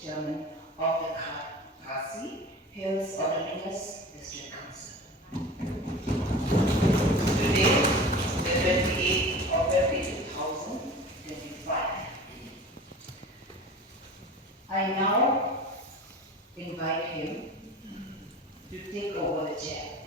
Chairman of the Khasi Hills Autonomous District Council. Today, the 28th of February 2025. I now invite him to take over the chair.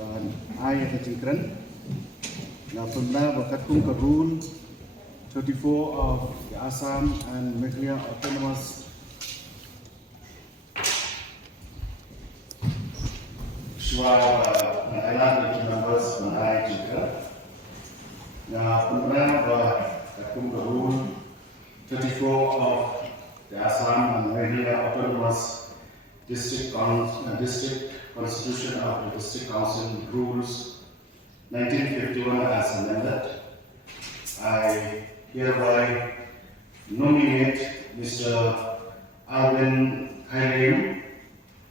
Dan I at the Chikran, Napunda Bakatum Rule 34 of the Assam and Meghalaya Autonomous Shwa Nailan members of I Chikran. Napunda Bakatum Rule 34 of the Assam and Meghalaya Autonomous District Constitution of the District Council Rules 1951 as amended. I hereby nominate Mr. Alvin Khairim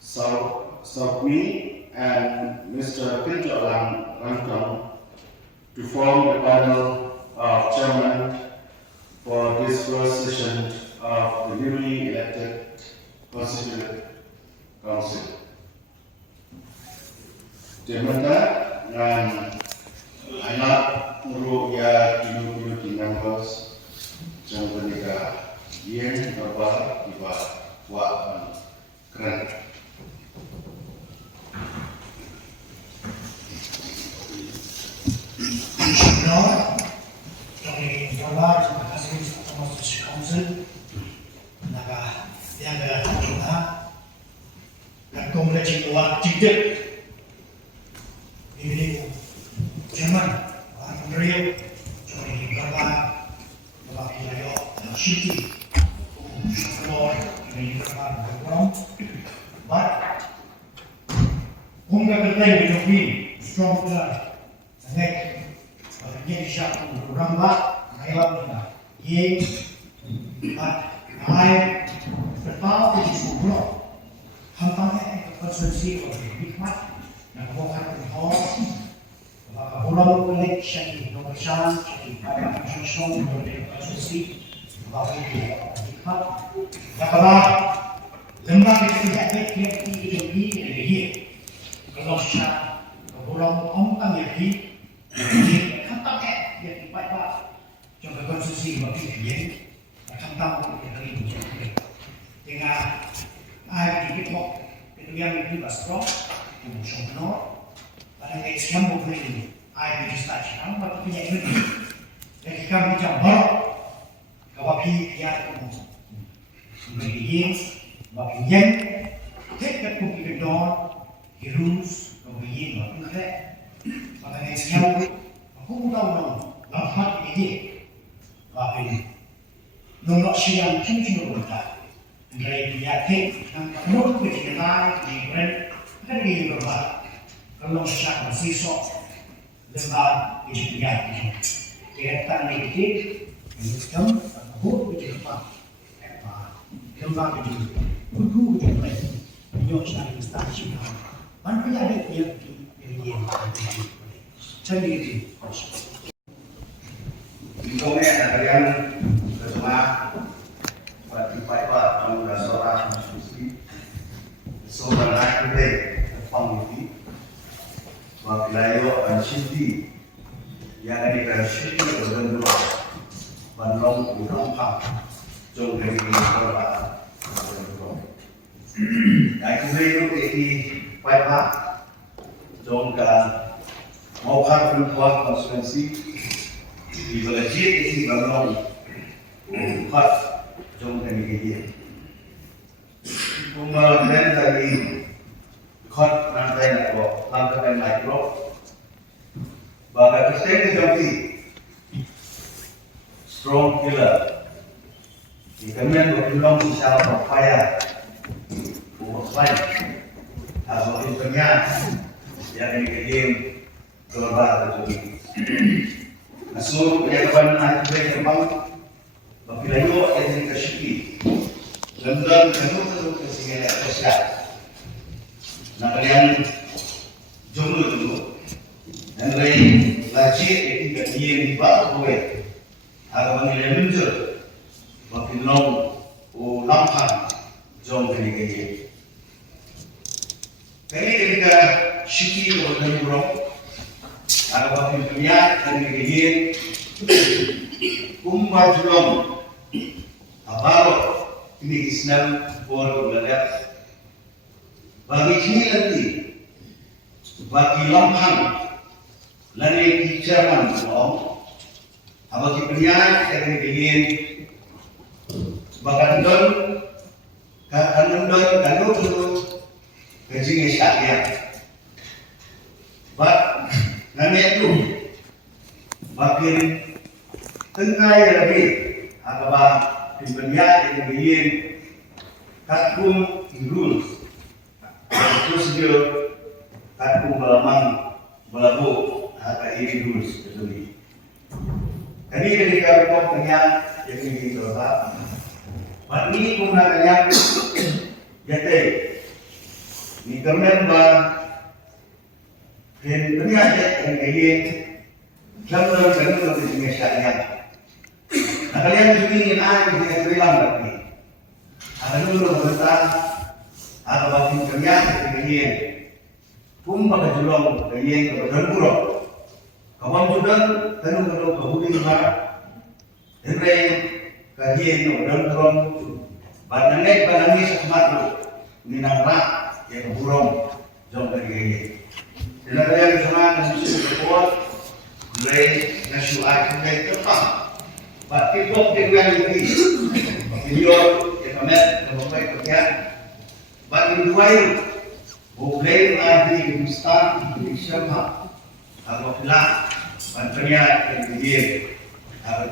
Saukmi and Mr. Pinto Rangtong to form the panel of chairman for this first session of the newly elected Constituent Council. Demanda dan anak guru ya community members yang bernikah yang berbuat tiba buat keren. No, dari Jawa hasil Autonomous Council, naga yang kita dan kompleks luar tidak. Ini Jerman, orang Rio, seperti Berlin, Bapak Ilayo, dan City, Lord, ini Berlin, Berlin, but Unga Berlin Berlin, strong blood, neck, yang siap untuk rambut, ayam kita, ye, but I, bertahu di sekolah, hampirnya konsumsi oleh hikmat. Nakabukan ng Diyos, makabulang ulit siya di Nomasyan, siya di Pagkakasyon, ng Pagkakasusi, makabulang hikmat. Nakaba, lembang ito yagit yagti ilahi, kalau siya makabulang omtang yagti, nakantang yagti Pagkak, siya Pagkakasusi, makabulang nakantang yagti yagti. Tingnan, ay dikit mo, ito yan yagti bastro, Emosional, pada ekstrem boleh ini, air meditasi, kamu bagi punya ini, jadi kami jambar, kalau bagi dia itu, bagi yang, kita pun kita don, hirus, bagi bagi kita, pada ekstrem, aku tahu dong, lambat ini, bagi nomor siang cincin berita, dari dia yang kamu ketika di brand Kami berbuat kalau secara siswa lembar ini kegiatan negatif sistem terhubung dengan lembar ini buku dengan yang saya instansi mana ada yang sendiri. Infonya kalian semua buat Pak kamu dah seorang diskusi seorang aktif Panggipi, Wakilayo dan Sindi yang ada di Sindi berdua, Bandung Udang Pang, jauh dari Jakarta. Aku beri itu di Pak trong cả mau khăn phân khoa constituency vì vậy là chiếc cái gì bằng lòng phát trong cái gì cũng nên là gì khót nằm đây là có làm cái này rồi và cái state trong gì strong killer thì cái nhân của cái long thì sao một phai à một phai một cái nhà yang dikirim keluar dari Asal yang kapan ada kembang Bapilayo yang dikasih London kamu tu kesini kesat nak kalian jomblo dulu dan lain lagi itu dia di bawah gue agak menilai muncul Bapilong lampan jom kini kaya kini ketika Shiki or the Euro, about the Dunya and the Gay, Umbajulom, about the Islam for the left. Bagi nanti, bagi Lampang, lani di Jerman, about the Dunya and the Gay, bahkan don, kanu tu, kecing esaknya. But nanti itu makin tengah lagi apa pembelian yang begin kakum rules terus dia kakum melamang melabu apa ini rules betul. Jadi ketika kita tengah yang ini terletak, mat ini gunakannya jadi ini kerana dan ternyata yang ini jangan di sini syariat. Nah kalian juga ingin ada dengan bilang lagi. Ada dulu bertang, ada waktu ternyata yang ini pun pada julung yang ini kebetulan buruk. Kawan juga tenung kehudi marah. Henry kajian kebetulan buruk. Banangnya sesuatu minang rak yang buruk jom dari ini. Dan ada yang sama nasi berkuat, mulai nasi air tepat. Bagi kok dengan ini, video yang kami membuat kerja. Bagi dua itu, boleh ada di Pakistan, di Syria, apabila bantuannya yang dia akan